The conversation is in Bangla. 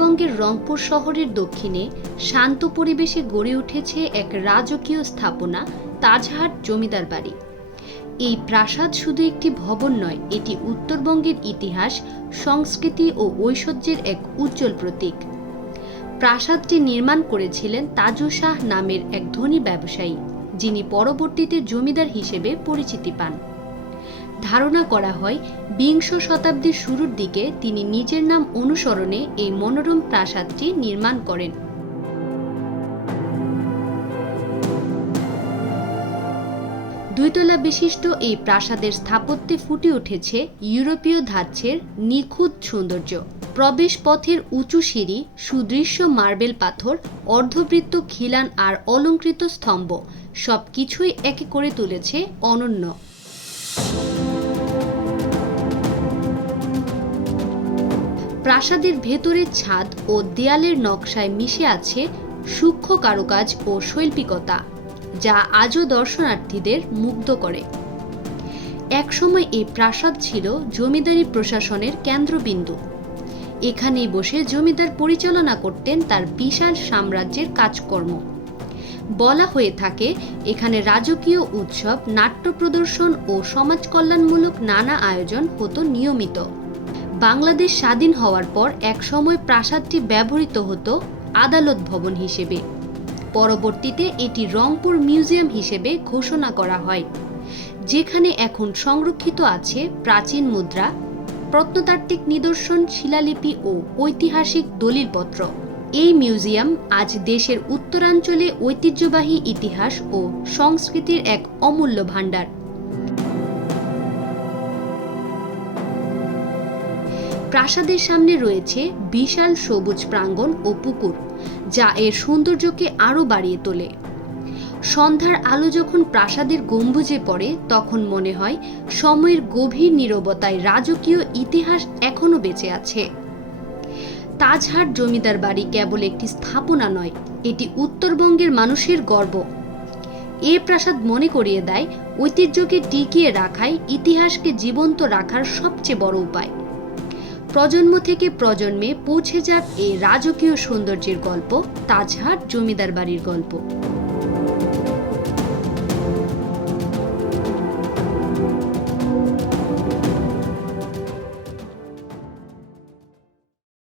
উত্তরবঙ্গের রংপুর শহরের দক্ষিণে শান্ত পরিবেশে গড়ে উঠেছে এক রাজকীয় স্থাপনা, তাজহাট জমিদার বাড়ি। এই প্রাসাদ শুধু একটি ভবন নয়, এটি উত্তরবঙ্গের ইতিহাস, সংস্কৃতি ও ঐশ্বর্যের এক উজ্জ্বল প্রতীক। প্রাসাদটি নির্মাণ করেছিলেন তাজু শাহ নামের এক ধনী ব্যবসায়ী, যিনি পরবর্তীতে জমিদার হিসেবে পরিচিতি পান। ধারণা করা হয়, বিংশ শতাব্দীর শুরুর দিকে তিনি নিজের নাম অনুসরণে এই মনোরম প্রাসাদটি নির্মাণ করেন। দুইতলা বিশিষ্ট এই প্রাসাদের স্থাপত্যে ফুটে উঠেছে ইউরোপীয় ধাঁচের নিখুঁত সৌন্দর্য। প্রবেশ পথের উঁচু সিঁড়ি, সুদৃশ্য মার্বেল পাথর, অর্ধবৃত্ত খিলান আর অলঙ্কৃত স্তম্ভ সব কিছুই একে করে তুলেছে অনন্য। প্রাসাদের ভেতরের ছাদ ও দেয়ালের নকশায় মিশে আছে সূক্ষ্ম কারুকাজ ও শৈল্পিকতা, যা আজও দর্শনার্থীদের মুগ্ধ করে। একসময় এই প্রাসাদ ছিল জমিদারি প্রশাসনের কেন্দ্রবিন্দু। এখানেই বসে জমিদার পরিচালনা করতেন তার বিশাল সাম্রাজ্যের কাজকর্ম। বলা হয়ে থাকে, এখানে রাজকীয় উৎসব, নাট্য প্রদর্শন ও সমাজ কল্যাণমূলক নানা আয়োজন হতো নিয়মিত। বাংলাদেশ স্বাধীন হওয়ার পর একসময় প্রাসাদটি ব্যবহৃত হতো আদালত ভবন হিসেবে। পরবর্তীতে এটি রংপুর মিউজিয়াম হিসেবে ঘোষণা করা হয়, যেখানে এখন সংরক্ষিত আছে প্রাচীন মুদ্রা, প্রত্নতাত্ত্বিক নিদর্শন, শিলালিপি ও ঐতিহাসিক দলিলপত্র। এই মিউজিয়াম আজ দেশের উত্তরাঞ্চলে ঐতিহ্যবাহী ইতিহাস ও সংস্কৃতির এক অমূল্য ভাণ্ডার। প্রাসাদের সামনে রয়েছে বিশাল সবুজ প্রাঙ্গণ ও পুকুর, যা এর সৌন্দর্যকে আরও বাড়িয়ে তোলে। সন্ধ্যার আলো যখন প্রাসাদের গম্বুজে পড়ে, তখন মনে হয় সময়ের গভীর নীরবতায় রাজকীয় ইতিহাস এখনও বেঁচে আছে। তাজহাট জমিদার বাড়ি কেবল একটি স্থাপনা নয়, এটি উত্তরবঙ্গের মানুষের গর্ব। এ প্রাসাদ মনে করিয়ে দেয়, ঐতিহ্যকে টিকিয়ে রাখাই ইতিহাসকে জীবন্ত রাখার সবচেয়ে বড় উপায়। প্রজন্ম থেকে প্রজন্মে পৌঁছে যাক এই রাজকীয় সৌন্দর্যের গল্প তাজহাট জমিদার বাড়ির গল্প।